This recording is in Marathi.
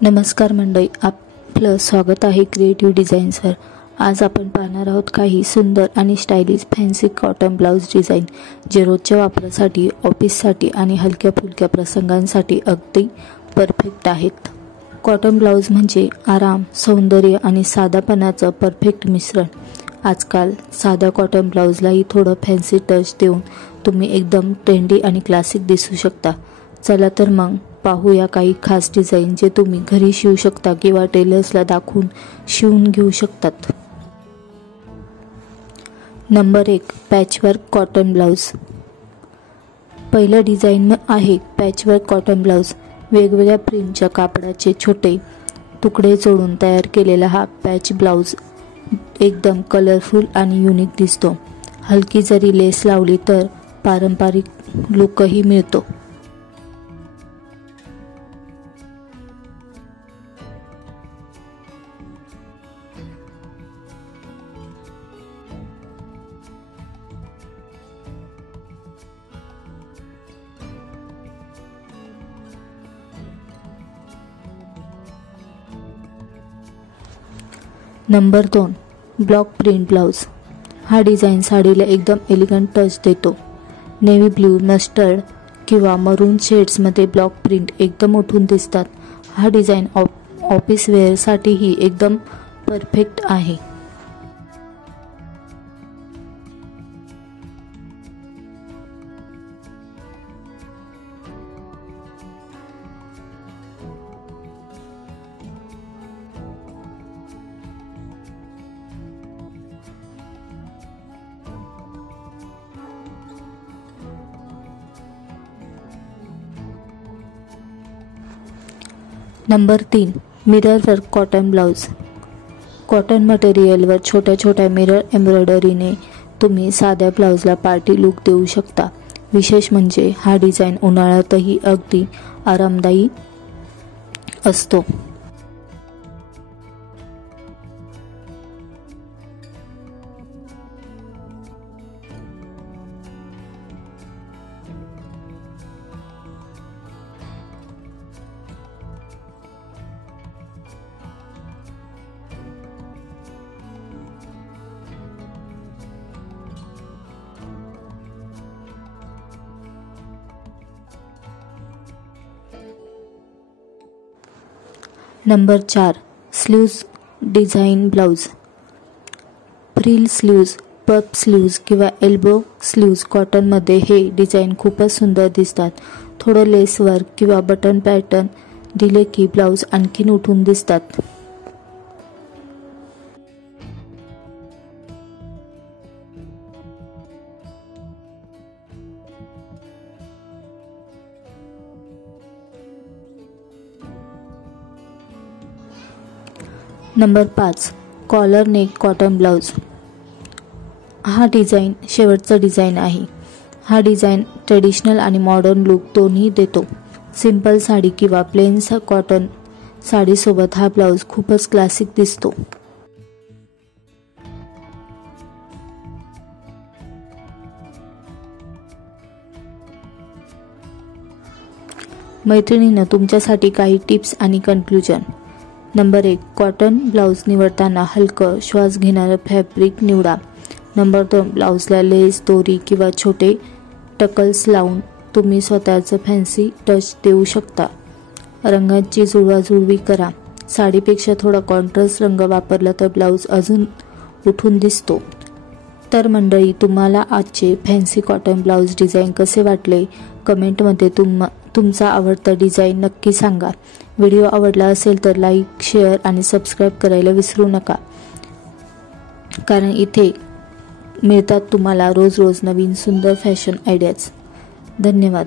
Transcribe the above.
नमस्कार मंडळी, आपलं स्वागत आहे क्रिएटिव्ह डिझाईन्सवर। आज आपण पाहणार आहोत काही सुंदर आणि stylish fancy cotton blouse design, जे रोजच्या वापरासाठी, ऑफिससाठी आणि हलक्या फुलक्या प्रसंगांसाठी अगदी परफेक्ट आहेत। कॉटन ब्लाउज म्हणजे आराम, सौंदर्य आणि साधापणाचं परफेक्ट मिश्रण। आजकाल साध्या कॉटन ब्लाउजलाही थोडं फॅन्सी टच देऊन तुम्ही एकदम ट्रेंडी आणि क्लासिक दिसू शकता। चला तर मग पाहूया काही खास डिझाईन जे तुम्ही घरी शिवू शकता किंवा टेलर्सला दाखवून शिवून घेऊ शकतात। Number 1, patchwork cotton blouse. पहिलं डिझाईन आहे पॅचवर्क कॉटन ब्लाउज। वेगवेगळ्या प्रिंटच्या कापडाचे छोटे तुकडे जोडून तयार केलेला हा पॅच ब्लाउज एकदम कलरफुल आणि युनिक दिसतो। हलकी जरी लेस लावली तर पारंपरिक लुकही मिळतो। Number 2, block print blouse. हा डिझाईन साडीला एकदम एलिगंट टच देतो। नेव्ही ब्लू, मस्टर्ड किंवा मरून शेड्समध्ये ब्लॉक प्रिंट एकदम उठून दिसतात। हा डिझाईन ऑफिस वेअरसाठीही एकदम परफेक्ट आहे। Number 3, mirror work cotton blouse. Cotton मटेरियलवर छोट्या छोट्या मिरर एम्ब्रॉयडरीने तुम्ही साध्या ब्लाउजला पार्टी लुक देऊ शकता। विशेष म्हणजे हा डिझाईन उन्हाळ्यातही अगदी आरामदायी असतो। Number 4, sleeves design blouse. Frill sleeves, puff sleeves किंवा एल्बो स्लीव्ज कॉटनमध्ये हे डिझाईन खूपच सुंदर दिसतात। थोडं लेस वर्क किंवा बटन पॅटर्न दिले की ब्लाउज आणखीन उठून दिसतात। Number 5, collar neck cotton blouse. हा डिझाईन शेवटचा डिझाईन आहे। हा डिझाईन ट्रेडिशनल आणि मॉडर्न लुक दोन्ही देतो। सिंपल साडी किंवा प्लेन कॉटन साडीसोबत हा ब्लाउज खूपच क्लासिक दिसतो। मैत्रिणींनो, तुमच्यासाठी काही टिप्स आणि कन्क्लुजन। नंबर 1, कॉटन ब्लाउज निवडताना हलकं श्वास घेणारं फॅब्रिक निवडा। नंबर 2, ब्लाउजला लेस, दोरी किंवा छोटे टकल्स लावून तुम्ही स्वतःचं फॅन्सी टच देऊ शकता। रंगांची जुळवाजुळवी करा। साडीपेक्षा थोडा कॉन्ट्रास्ट रंग वापरला तर ब्लाउज अजून उठून दिसतो। तर मंडळी, तुम्हाला आजचे फॅन्सी कॉटन ब्लाउज डिझाईन कसे वाटले? कमेंटमध्ये तुमचा आवडता डिझाईन नक्की सांगा। व्हिडिओ आवडला असेल तर लाईक, शेअर आणि सबस्क्राईब करायला विसरू नका, कारण इथे मिळतात तुम्हाला रोज रोज नवीन सुंदर फॅशन आयडियाज। धन्यवाद।